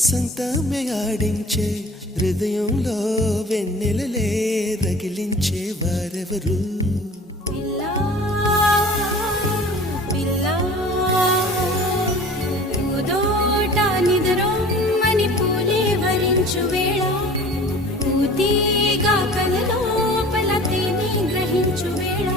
వసంతమే ఆడించే హృదయంలో వెన్నెలలే రగిలించే వారెవరు పిల్లా పిల్లా పూదోట నిద్రొమ్మని పూలే వరించు వేళ పూతీగా కలలోపల తేని గ్రహించు వేళ